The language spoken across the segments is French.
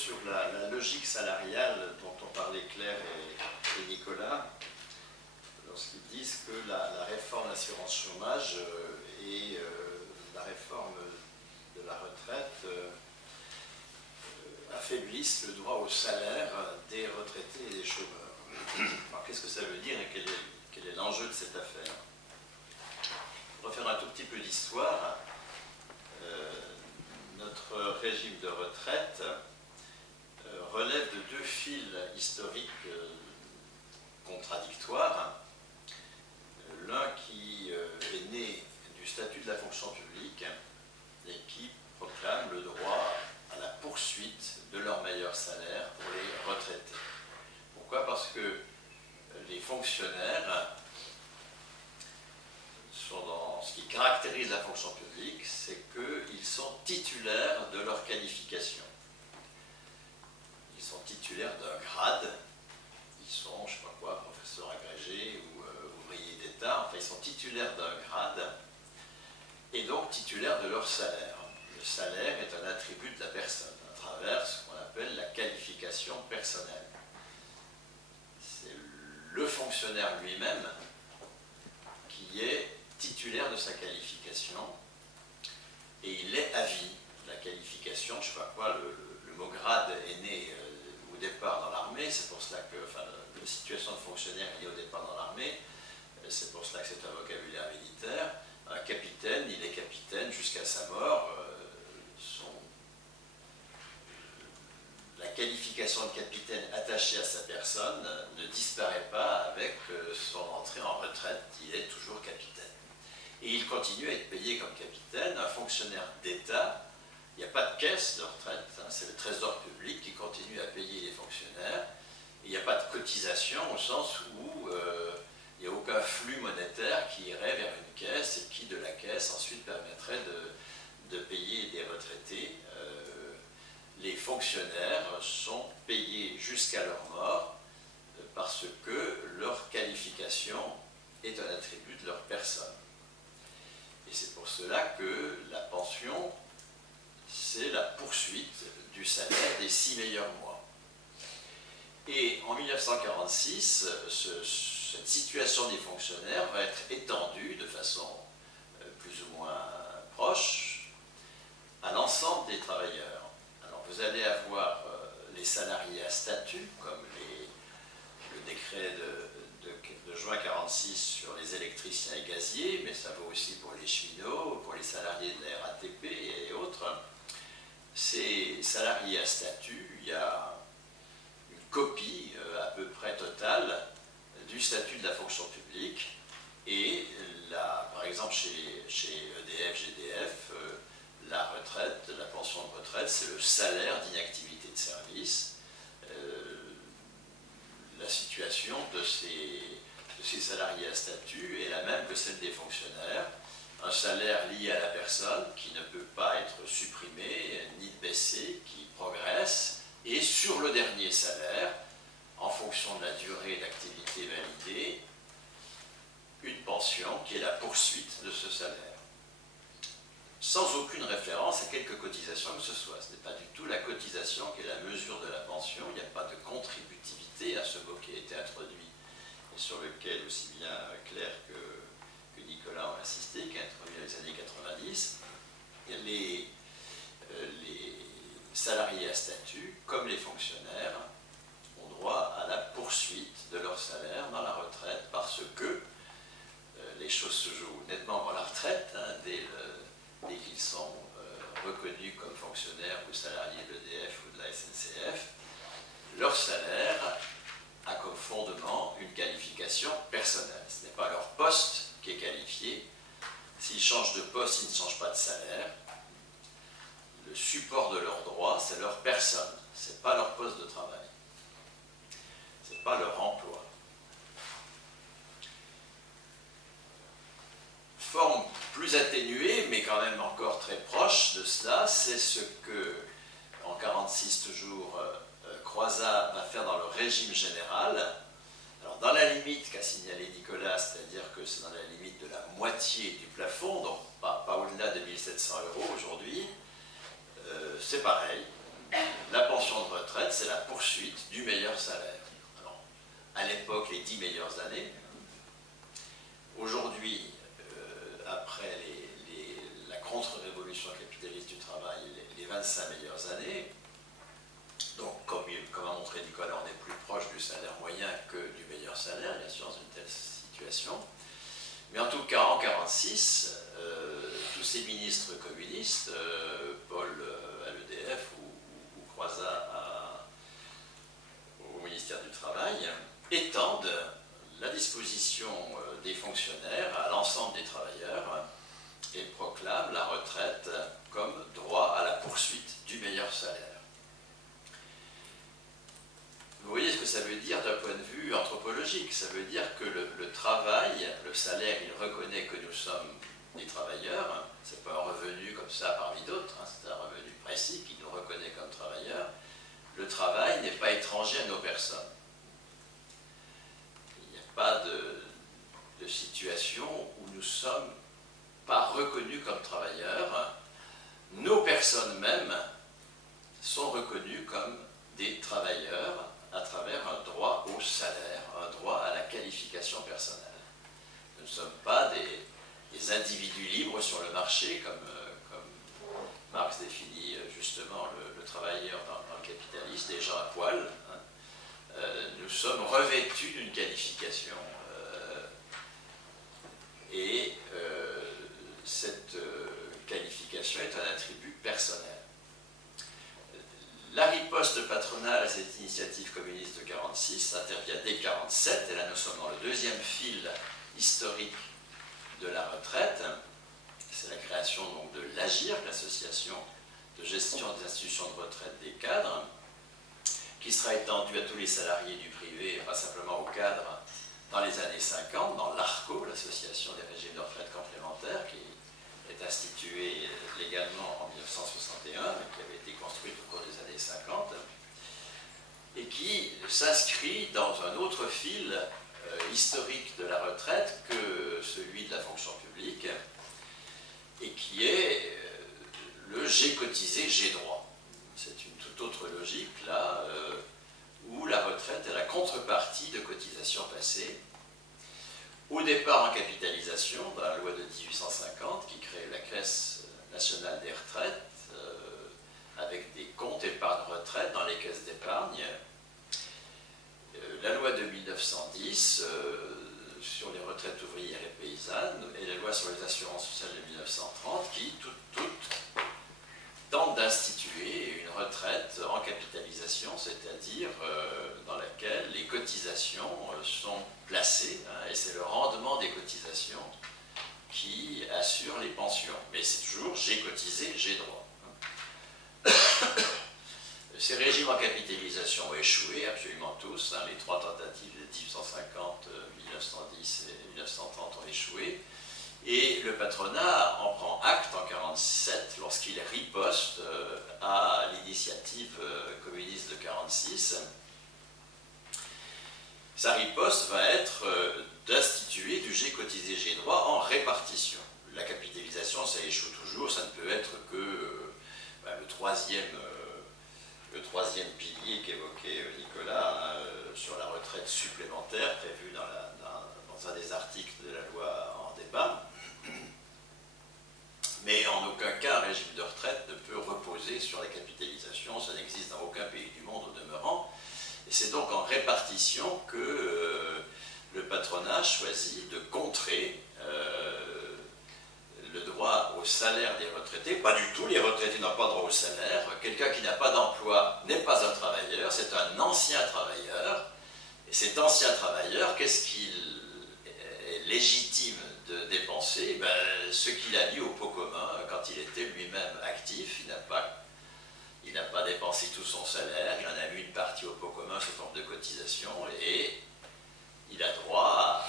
sur la logique salariale dont ont parlé Claire et Nicolas, lorsqu'ils disent que la réforme de l'assurance chômage et la réforme de la retraite affaiblissent le droit au salaire des retraités et des chômeurs. Alors qu'est-ce que ça veut dire et quel est l'enjeu de cette affaire? Pour refaire un tout petit peu d'histoire, notre régime de retraite relève de deux fils historiques contradictoires. L'un qui est né du statut de la fonction publique et qui proclame le droit à la poursuite de leur meilleur salaire pour les retraités. Pourquoi? Parce que les fonctionnaires sont dans ce qui caractérise la fonction publique, c'est qu'ils sont titulaires de leur qualification. Ils sont titulaires d'un grade, ils sont, je ne sais pas quoi, professeurs agrégés ou ouvriers d'État, enfin ils sont titulaires d'un grade et donc titulaires de leur salaire. Le salaire est un attribut de la personne à travers ce qu'on appelle la qualification personnelle. C'est le fonctionnaire lui-même qui est titulaire de sa qualification et il est à vie. La qualification, je ne sais pas quoi, le mot grade est né au départ dans l'armée, c'est pour cela que, enfin, la situation de fonctionnaire est liée au départ dans l'armée, c'est pour cela que c'est un vocabulaire militaire. Un capitaine, il est capitaine jusqu'à sa mort. La qualification de capitaine attachée à sa personne ne disparaît pas avec son entrée en retraite, il est toujours capitaine. Et il continue à être payé comme capitaine, un fonctionnaire d'État. Il n'y a pas de caisse de retraite, hein, c'est le trésor public qui continue à payer les fonctionnaires. Il n'y a pas de cotisation au sens où il n'y a aucun flux monétaire qui irait vers une caisse et qui, de la caisse, ensuite permettrait de payer des retraités. Les fonctionnaires sont payés jusqu'à leur mort parce que leur qualification est un attribut de leur personne. Et c'est pour cela que la pension, c'est la poursuite du salaire des 6 meilleurs mois. Et en 1946, cette situation des fonctionnaires va être étendue de façon plus ou moins proche à l'ensemble des travailleurs. Alors vous allez avoir les salariés à statut, comme le décret de juin 1946 sur les électriciens et gaziers, mais ça vaut aussi pour les cheminots, pour les salariés de la RATP et autres. Ces salariés à statut, il y a une copie à peu près totale du statut de la fonction publique et par exemple chez EDF, GDF, la retraite, la pension de retraite, c'est le salaire d'inactivité de service. La situation de ces salariés à statut est la même que celle des fonctionnaires. Un salaire lié à la personne qui ne peut pas être supprimé ni baissé, qui progresse, et sur le dernier salaire, en fonction de la durée d'activité validée, une pension qui est la poursuite de ce salaire. Sans aucune référence à quelque cotisation que ce soit. Ce n'est pas du tout la cotisation qui est la mesure de la pension, il n'y a pas de contributivité à ce mot qui a été introduit, et sur lequel aussi bien Claire que Nicolas ont insisté, qui a introduit dans les années 90. Les salariés à statut, comme les fonctionnaires, ont droit à la poursuite de leur salaire dans la retraite parce que les choses se jouent nettement avant la retraite, hein, dès qu'ils sont reconnus comme fonctionnaires ou salariés de l'EDF ou de la SNCF, leur salaire a comme fondement une qualification personnelle. Ce n'est pas leur poste qui est qualifié. S'ils changent de poste, ils ne changent pas de salaire. Le support de leurs droits, c'est leur personne. Ce n'est pas leur poste de travail. Ce n'est pas leur emploi. Forme plus atténuée, mais quand même encore très proche de cela, c'est ce que, en 1946 toujours, Croizat va faire dans le régime général. Alors, dans la limite qu'a signalé Nicolas, c'est-à-dire que c'est dans la limite de la moitié du plafond, donc pas au-delà de 1 700 € aujourd'hui, c'est pareil. la pension de retraite, c'est la poursuite du meilleur salaire. Alors, à l'époque, les 10 meilleures années. Aujourd'hui, après la contre-révolution capitaliste du travail, les 25 meilleures années, donc comme a montré Nicolas, on est plus proche du salaire moyen que du meilleur salaire, bien sûr, dans une telle situation. Mais en tout cas, en 1946, tous ces ministres communistes, Paul à l'EDF ou Croizat au ministère du Travail, étendent la disposition des fonctionnaires à l'ensemble des travailleurs et proclament la retraite comme droit à la poursuite du meilleur salaire. Vous voyez ce que ça veut dire d'un point de vue anthropologique. Ça veut dire que le travail, le salaire, il reconnaît que nous sommes des travailleurs. Ce n'est pas un revenu comme ça parmi d'autres, hein, c'est un revenu précis qui nous reconnaît comme travailleurs. Le travail n'est pas étranger à nos personnes. Il n'y a pas de situation où nous ne sommes pas reconnus comme travailleurs. Nos personnes mêmes sont reconnues comme des travailleurs à travers un droit au salaire, un droit à la qualification personnelle. Nous ne sommes pas des individus libres sur le marché, comme Marx définit justement le travailleur dans le capitalisme, des gens à poil. Hein. Nous sommes revêtus d'une qualification. Et cette qualification est un attribut personnel. La riposte patronale à cette initiative communiste de 1946 intervient dès 1947, et là nous sommes dans le deuxième fil historique de la retraite. C'est la création donc de l'AGIR, l'association de gestion des institutions de retraite des cadres, qui sera étendue à tous les salariés du privé, et pas simplement aux cadres, dans les années 50, dans l'ARCO, l'association des régimes de retraite complémentaires, qui est instituée légalement en 1961, mais qui avait été construite au cours des années 50, et qui s'inscrit dans un autre fil historique de la retraite que celui de la fonction publique, et qui est le j'ai cotisé, j'ai droit. C'est une toute autre logique, là, où la retraite est la contrepartie de cotisations passées, au départ en capitalisation, dans la loi de 1850, qui crée la Caisse nationale des retraites, avec des comptes épargne-retraite dans les caisses d'épargne. La loi de 1910 sur les retraites ouvrières et paysannes, et la loi sur les assurances sociales de 1930, qui, toutes tentent d'instituer une retraite en capitalisation, c'est-à-dire dans laquelle les cotisations sont placées, hein, et c'est le rendement des cotisations qui assure les pensions. Mais c'est toujours j'ai cotisé, j'ai droit. Ces régimes en capitalisation ont échoué, absolument tous. Hein, les trois tentatives de 1850, 1910 et 1930 ont échoué. Et le patronat en prend acte en 1947 lorsqu'il riposte à l'initiative communiste de 1946. Sa riposte va être d'instituer du j'ai cotisé, j'ai droit en répartition. La capitalisation, ça échoue toujours, ça ne peut être que le troisième pilier qu'évoquait Nicolas, hein, sur la retraite supplémentaire prévue dans un des articles de la loi en débat. Mais en aucun cas un régime de retraite ne peut reposer sur la capitalisation, ça n'existe dans aucun pays du monde au demeurant. Et c'est donc en répartition que le patronat choisit de contrer le droit au salaire des retraités. Pas du tout, les retraités n'ont pas droit au salaire. Quelqu'un qui n'a pas d'emploi n'est pas un travailleur, c'est un ancien travailleur. Et cet ancien travailleur, qu'est-ce qu'il est légitime de dépenser? Ce qu'il a mis au pot commun quand il était lui-même actif. Il n'a pas dépensé tout son salaire, il en a mis une partie au pot commun sous forme de cotisation, et il a droit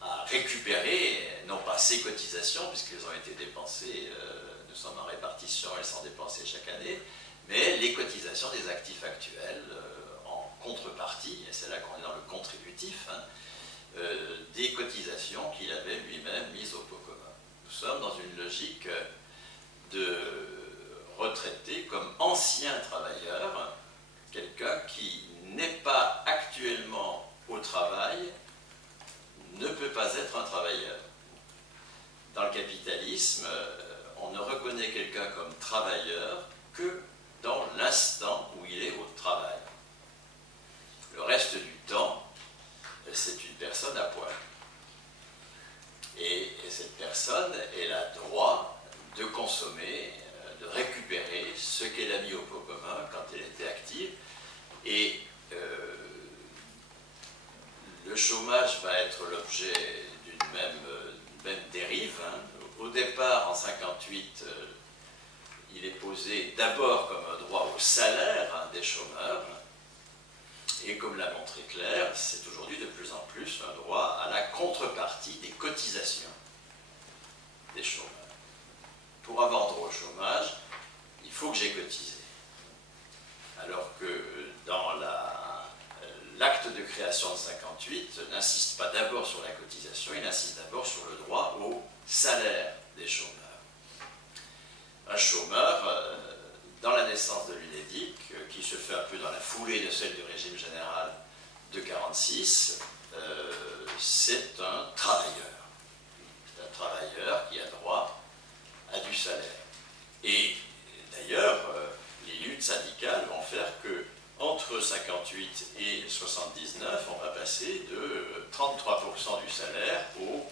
à récupérer, non pas ses cotisations, puisqu'elles ont été dépensées, nous sommes en répartition, elles sont dépensées chaque année, mais les cotisations des actifs actuels en contrepartie, et c'est là qu'on est dans le contributif, hein, des cotisations qu'il avait lui-même mises au pot commun. Nous sommes dans une logique de retraités comme anciens travailleurs, présenté d'abord comme un droit au salaire des chômeurs, et comme l'a montré Claire, c'est aujourd'hui de plus en plus un droit à la contrepartie des cotisations des chômeurs. Pour avoir droit au chômage, il faut que j'ai cotisé. Alors que dans l'acte de création de 58 n'insiste pas d'abord sur la cotisation, il insiste d'abord sur le droit au salaire des chômeurs. Un chômeur, dans la naissance de l'UNEDIC, qui se fait un peu dans la foulée de celle du régime général de 1946, c'est un travailleur. C'est un travailleur qui a droit à du salaire. Et d'ailleurs, les luttes syndicales vont faire que entre 58 et 79, on va passer de 33% du salaire au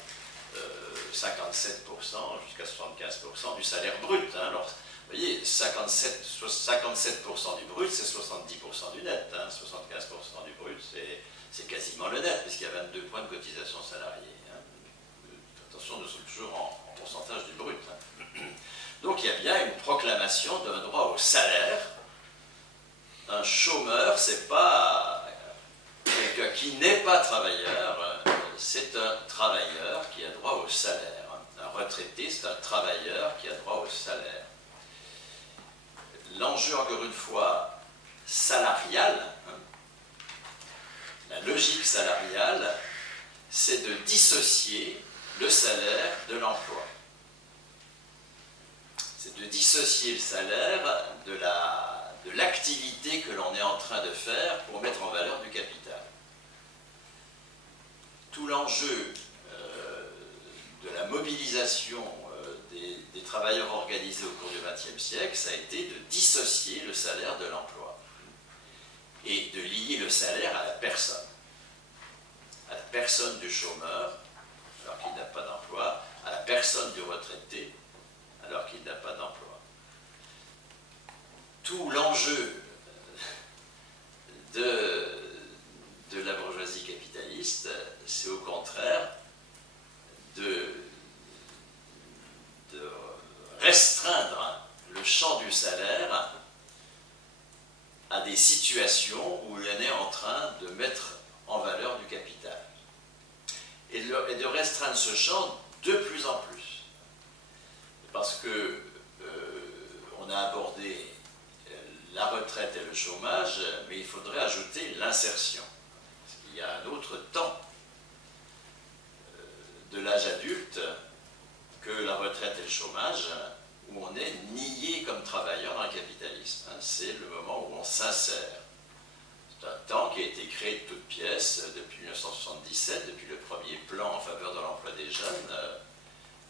57% jusqu'à 75% du salaire brut. Hein. Alors, vous voyez, 57% du brut, c'est 70% du net. Hein. 75% du brut, c'est quasiment le net, puisqu'il y a 22 points de cotisation salariée. Hein. Attention, nous sommes toujours en pourcentage du brut. Hein. Donc il y a bien une proclamation d'un droit au salaire. Un chômeur, c'est pas quelqu'un qui n'est pas travailleur, c'est un travailleur qui a droit au salaire. Un retraité, c'est un travailleur qui a droit au salaire. L'enjeu, encore une fois, salarial, hein, la logique salariale, c'est de dissocier le salaire de l'emploi. C'est de dissocier le salaire de l'activité que l'on est en train de faire pour mettre en valeur du capital. Tout l'enjeu de la mobilisation des travailleurs organisés au cours du XXe siècle, ça a été de dissocier le salaire de l'emploi et de lier le salaire à la personne du chômeur, alors qu'il n'a pas d'emploi, à la personne du retraité, alors qu'il n'a pas d'emploi. Tout l'enjeu de la bourgeoisie capitaliste, c'est au contraire de restreindre le champ du salaire à des situations où on est en train de mettre en valeur du capital. Et de restreindre ce champ de plus en plus. Parce que on a abordé la retraite et le chômage, mais il faudrait ajouter l'insertion. Parce qu'il y a un autre temps de l'âge adulte que la retraite et le chômage, où on est nié comme travailleur dans le capitalisme. C'est le moment où on s'insère. C'est un temps qui a été créé de toutes pièces depuis 1977, depuis le premier plan en faveur de l'emploi des jeunes,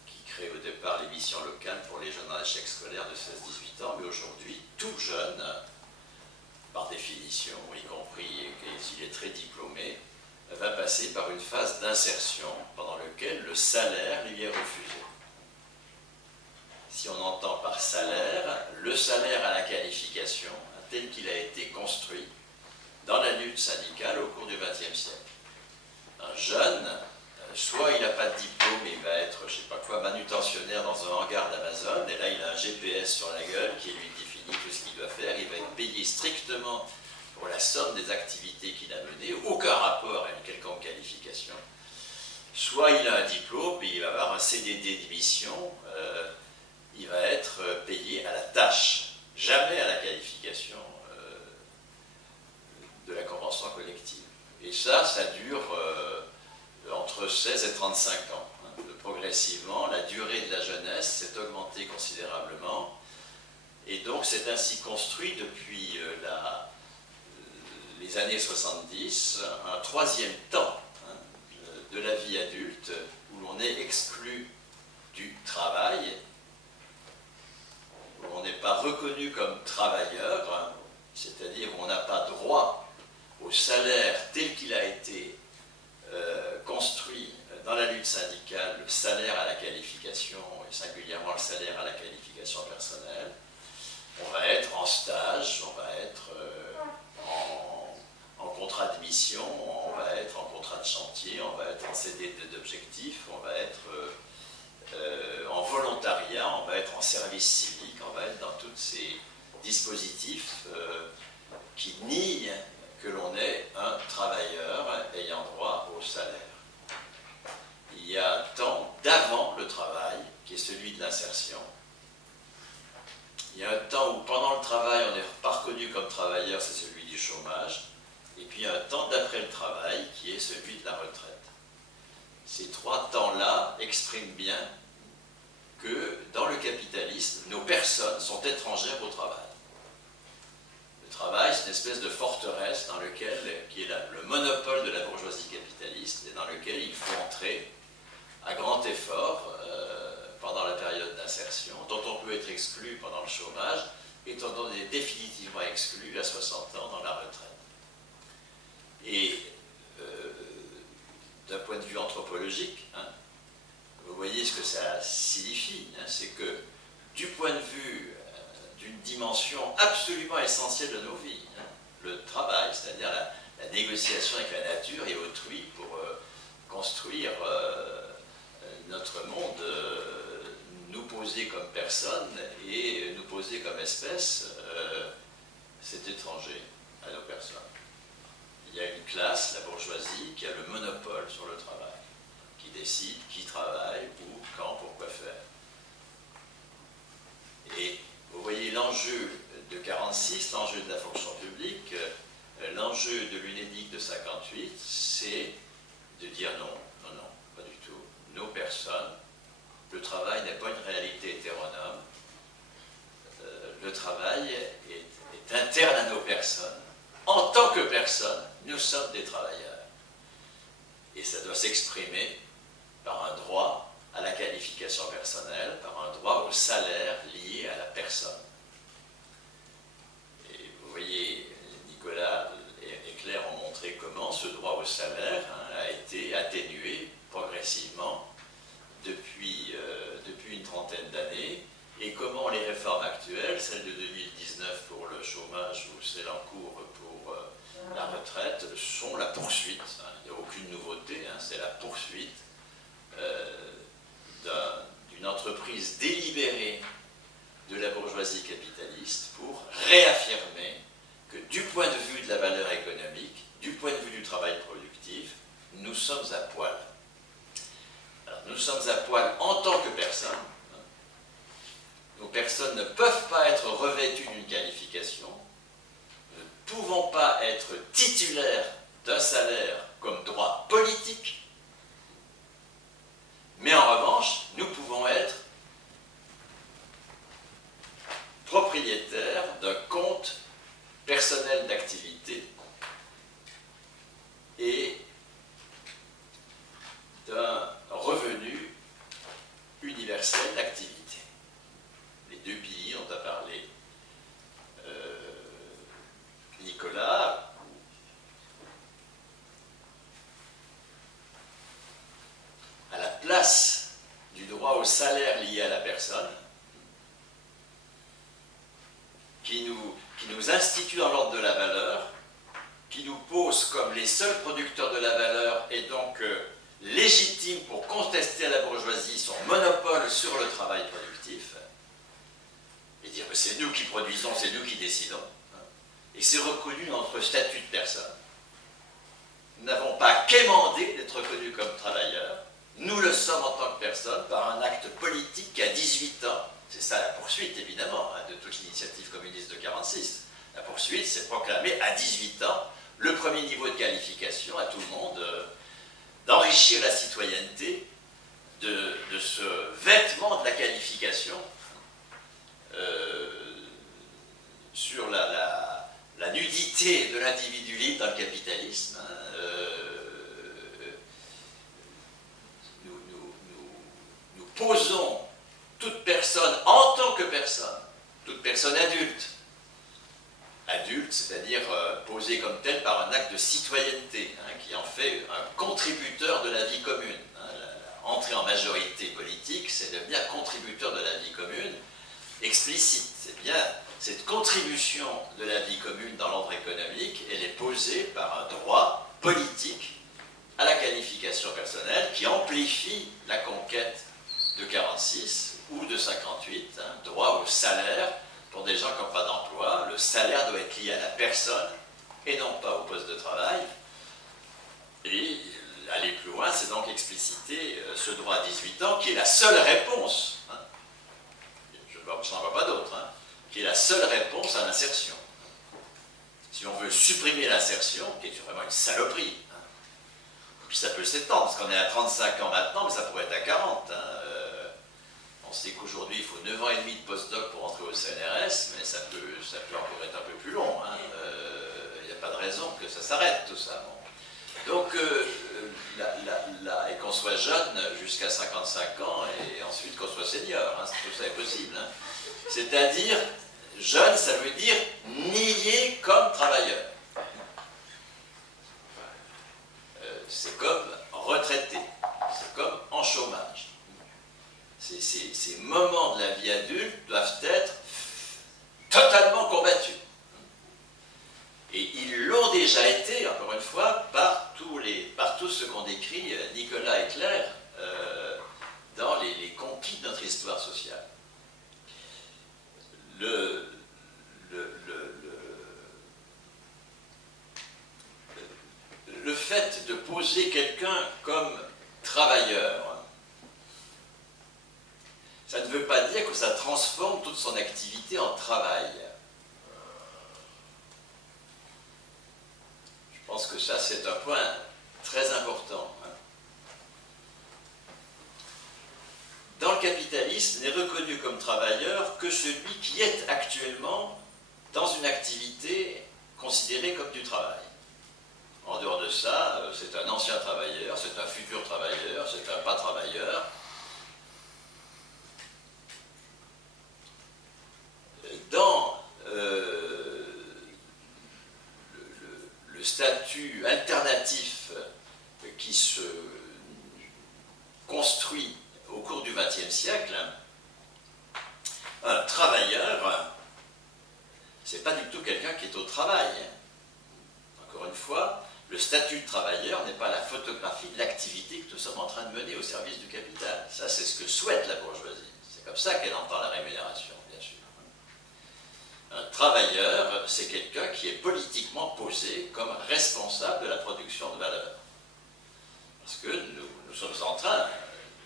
qui crée au départ les missions locales pour les jeunes en échec scolaire de 16-18 ans, mais aujourd'hui, tout jeune, par définition, y compris s'il est très diplômé, va passer par une phase d'insertion pendant laquelle le salaire lui est refusé. Si on entend par salaire, le salaire à la qualification, tel qu'il a été construit dans la lutte syndicale au cours du XXe siècle. Un jeune, soit il n'a pas de diplôme, il va être, je ne sais pas quoi, manutentionnaire dans un hangar d'Amazon, et là il a un GPS sur la gueule qui lui définit tout ce qu'il doit faire, il va être payé strictement pour la somme des activités qu'il a menées, aucun rapport à une quelconque qualification. Soit il a un diplôme, et il va avoir un CDD de mission, il va être payé à la tâche, jamais à la qualification de la convention collective. Et ça dure entre 16 et 35 ans. Progressivement, la durée de la jeunesse s'est augmentée considérablement, et donc c'est ainsi construit depuis les années 70 un troisième temps de la vie adulte où l'on est exclu du travail, où on n'est pas reconnu comme travailleur, c'est-à-dire où on n'a pas droit au salaire tel qu'il a été construit dans la lutte syndicale, le salaire à la qualification, et singulièrement le salaire à la qualification personnelle. On va être en stage, on va être en contrat de mission, on va être en contrat de chantier, on va être en CDD d'objectif, on va être en volontariat, on va être en service civique, on va être dans toutes ces reconnu comme travailleur, c'est celui du chômage, et puis un temps d'après le travail qui est celui de la retraite. Ces trois temps-là expriment bien que dans le capitalisme, nos personnes sont étrangères au travail. Le travail, c'est une espèce de forteresse dans lequel, qui est le monopole de la bourgeoisie capitaliste, et dans lequel il faut entrer à grand effort pendant la période d'insertion, dont on peut être exclu pendant le chômage, et dont on est définitivement exclu à 60 ans dans la retraite. Et d'un point de vue anthropologique, hein, vous voyez ce que ça signifie, hein, c'est que du point de vue d'une dimension absolument essentielle de nos vies, hein, le travail, c'est-à-dire la négociation avec la nature et autrui pour construire notre monde, nous poser comme personne et nous poser comme espèce, c'est étranger à nos personnes. Il y a une classe, la bourgeoisie, qui a le monopole sur le travail, qui décide qui travaille, où, quand, pourquoi faire. Et vous voyez l'enjeu de 46, l'enjeu de la fonction publique, l'enjeu de l'UNEDIC de 58, c'est de dire non, non, non, pas du tout. Nos personnes, le travail n'est pas une réalité hétéronome, le travail est interne à nos personnes. En tant que personne, nous sommes des travailleurs. Et ça doit s'exprimer par un droit à la qualification personnelle, par un droit au salaire lié à la personne. Et vous voyez, Nicolas et Claire ont montré comment ce droit au salaire, hein, a été atténué progressivement depuis une trentaine d'années, et comment les réformes actuelles, celle de 2019 pour le chômage ou celle en cours pour la retraite, sont la poursuite, hein, il n'y a aucune nouveauté, hein, c'est la poursuite d'une entreprise délibérée de la bourgeoisie capitaliste pour réaffirmer que du point de vue de la valeur économique, du point de vue du travail productif, nous sommes à poil. Alors, nous sommes à poil en tant que personne. Nos personnes ne peuvent pas être revêtues d'une qualification, ne pouvons pas être titulaires d'un salaire comme droit politique, mais en revanche, nous pouvons être propriétaires d'un compte personnel d'activité et d'un revenu universel d'activité. Les deux piliers dont a parlé Nicolas. À la place du droit au salaire lié à la personne, qui nous institue dans l'ordre de la valeur, qui nous pose comme les seuls producteurs de la valeur et donc légitimes pour contester à la bourgeoisie son monopole sur le travail productif, et dire que c'est nous qui produisons, c'est nous qui décidons. Et c'est reconnu dans notre statut de personne. Nous n'avons pas quémandé d'être reconnus comme travailleurs, nous le sommes en tant que personne par un acte politique qui a 18 ans. C'est ça la poursuite, évidemment, hein, de toute l'initiative communiste de 1946. La poursuite, c'est proclamer à 18 ans le premier niveau de qualification à tout le monde, d'enrichir la citoyenneté de ce vêtement de la qualification sur la nudité de l'individu libre dans le capitalisme. Hein, nous posons toute personne en tant que personne, toute personne adulte, c'est-à-dire posée comme telle par un acte de citoyenneté, hein, qui en fait un contributeur de la vie commune. Hein, entrer en majorité politique, c'est devenir contributeur de la vie commune explicite. C'est bien cette contribution de la vie commune dans l'ordre économique, elle est posée par un droit politique à la qualification personnelle qui amplifie la conquête de 1946 ou de 1958, hein, droit au salaire pour des gens qui n'ont pas d'emploi. Le salaire doit être lié à la personne et non pas au poste de travail. Et aller plus loin, c'est donc expliciter ce droit à 18 ans qui est la seule réponse, hein, je n'en vois pas d'autre, hein, qui est la seule réponse à l'insertion. supprimer l'insertion, qui est vraiment une saloperie. Hein. Puis ça peut s'étendre, parce qu'on est à 35 ans maintenant, mais ça pourrait être à 40. Hein. On sait qu'aujourd'hui, il faut 9 ans et demi de postdoc pour entrer au CNRS, mais ça peut encore être un peu plus long. Il n'y a pas de raison que ça s'arrête, tout ça. Bon. Donc, et qu'on soit jeune jusqu'à 55 ans, et ensuite qu'on soit senior, hein, tout ça est possible. Hein. C'est-à-dire, jeune, ça veut dire nié comme travailleur. C'est comme retraité, c'est comme en chômage. Ces moments de la vie adulte doivent être totalement combattus. Et ils l'ont déjà été, encore une fois, par tous ceux qu'ont décrit Nicolas et Claire dans les conquis de notre histoire sociale. Le fait de poser quelqu'un comme travailleur, ça ne veut pas dire que ça transforme toute son activité en travail. Je pense que ça, c'est un point très important. Dans le capitalisme, n'est reconnu comme travailleur que celui qui est actuellement dans une activité considérée comme du travail. En dehors de ça, c'est un ancien travailleur, c'est un futur travailleur, c'est un pas travailleur. Dans le statut alternatif qui se construit au cours du XXe siècle, un travailleur, c'est pas du tout quelqu'un qui est au travail. Encore une fois, le statut de travailleur n'est pas la photographie de l'activité que nous sommes en train de mener au service du capital. Ça, c'est ce que souhaite la bourgeoisie. C'est comme ça qu'elle entend la rémunération, bien sûr. Un travailleur, c'est quelqu'un qui est politiquement posé comme responsable de la production de valeur. Parce que nous sommes en train,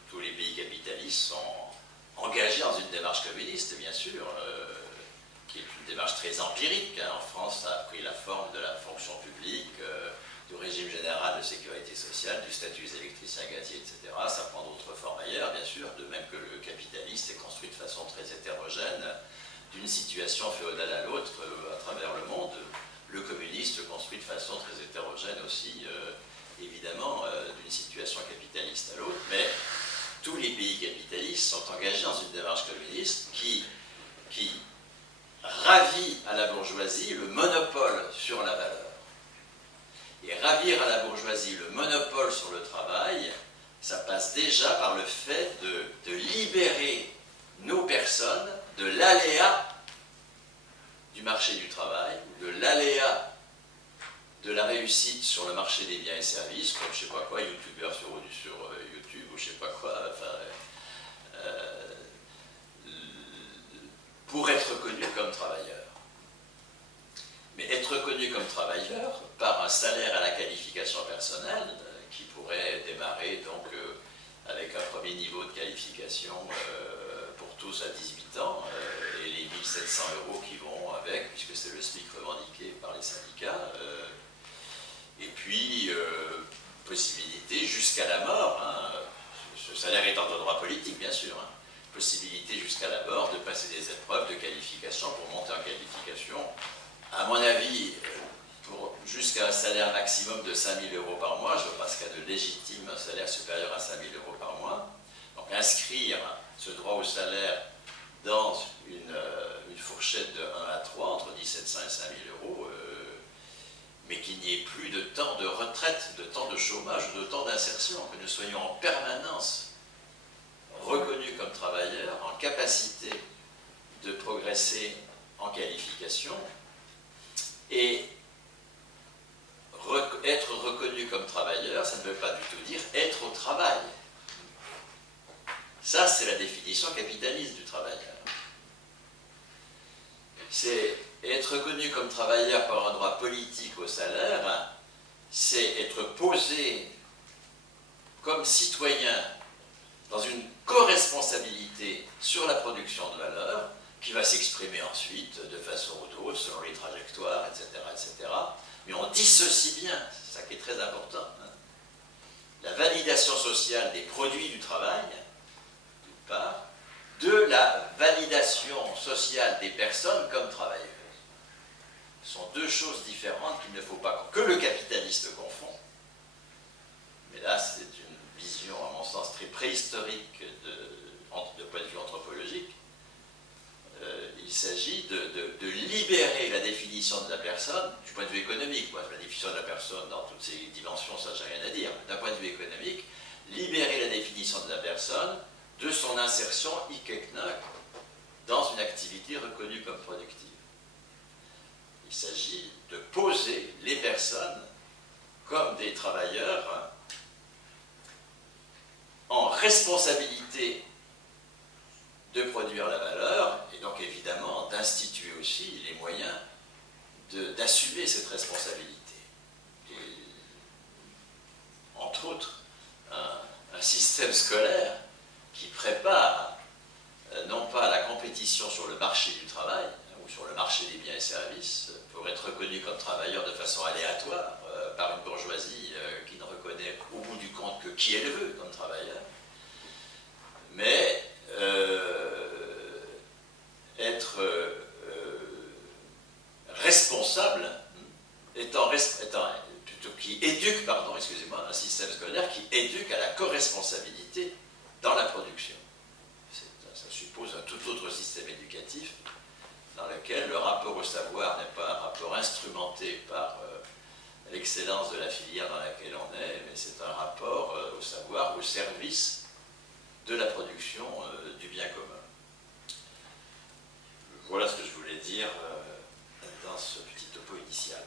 tous les pays capitalistes sont engagés dans une démarche communiste, bien sûr, qui est une démarche très empirique. En France, ça a pris la forme de la fonction publique, du régime général de sécurité sociale, du statut des électriciens gaziers, etc. Ça prend d'autres formes ailleurs, bien sûr, de même que le capitaliste est construit de façon très hétérogène, d'une situation féodale à l'autre à travers le monde. Le communiste construit de façon très hétérogène aussi, évidemment, d'une situation capitaliste à l'autre, mais tous les pays capitalistes sont engagés dans une démarche communiste qui ravit à la bourgeoisie le monopole sur la valeur. Et ravir à la bourgeoisie le monopole sur le travail, ça passe déjà par le fait de libérer nos personnes de l'aléa du marché du travail, de l'aléa de la réussite sur le marché des biens et services, comme je ne sais pas quoi, youtubeur sur YouTube ou je ne sais pas quoi, enfin, pour être reconnu comme travailleur. Mais être reconnu comme travailleur par un salaire à la qualification personnelle, qui pourrait démarrer donc avec un premier niveau de qualification pour tous à 18 ans, et les 1700 € qui vont avec, puisque c'est le SMIC revendiqué par les syndicats, et puis possibilité jusqu'à la mort, hein, ce salaire étant un droit politique bien sûr, hein, possibilité jusqu'à la mort de passer des épreuves de qualification pour monter en qualification, à mon avis, jusqu'à un salaire maximum de 5000 € par mois. Je ne vois pas ce qu'il y a de légitime un salaire supérieur à 5000 € par mois. Donc inscrire ce droit au salaire dans une fourchette de 1 à 3, entre 1700 et 5000 €, mais qu'il n'y ait plus de temps de retraite, de temps de chômage ou de temps d'insertion, que nous soyons en permanence reconnus comme travailleurs, en capacité de progresser en qualification, et être reconnu comme travailleur, ça ne veut pas du tout dire être au travail. Ça, c'est la définition capitaliste du travailleur. C'est être reconnu comme travailleur par un droit politique au salaire, c'est être posé comme citoyen dans une co-responsabilité sur la production de valeur, qui va s'exprimer ensuite de façon ou d'autre, selon les trajectoires, etc., etc., sociale des produits du travail, d'une part, de la validation sociale des personnes comme travailleuses. Ce sont deux choses différentes qu'il ne faut pas que le capitaliste confond. Mais là, c'est une vision, à mon sens, très préhistorique de point de vue anthropologique. Il s'agit de libérer la définition de la personne, du point de vue économique. Moi, la définition de la personne dans toutes ses dimensions, ça, j'ai rien à dire. D'un point de vue économique, libérer la définition de la personne de son insertion hic et nunc dans une activité reconnue comme productive. Il s'agit de poser les personnes comme des travailleurs en responsabilité de produire la valeur, et donc évidemment d'instituer aussi les moyens d'assumer cette responsabilité. Et, entre autres, un système scolaire qui prépare non pas la compétition sur le marché du travail, ou sur le marché des biens et services, pour être reconnu comme travailleur de façon aléatoire par une bourgeoisie qui ne reconnaît au bout du compte que qui elle veut comme travailleur, mais être responsable, qui éduque, pardon, excusez-moi, un système scolaire qui éduque à la co-responsabilité dans la production. Ça suppose un tout autre système éducatif dans lequel le rapport au savoir n'est pas un rapport instrumenté par l'excellence de la filière dans laquelle on est, mais c'est un rapport au savoir, au service de la production du bien commun. Voilà ce que je voulais dire dans ce petit topo initial.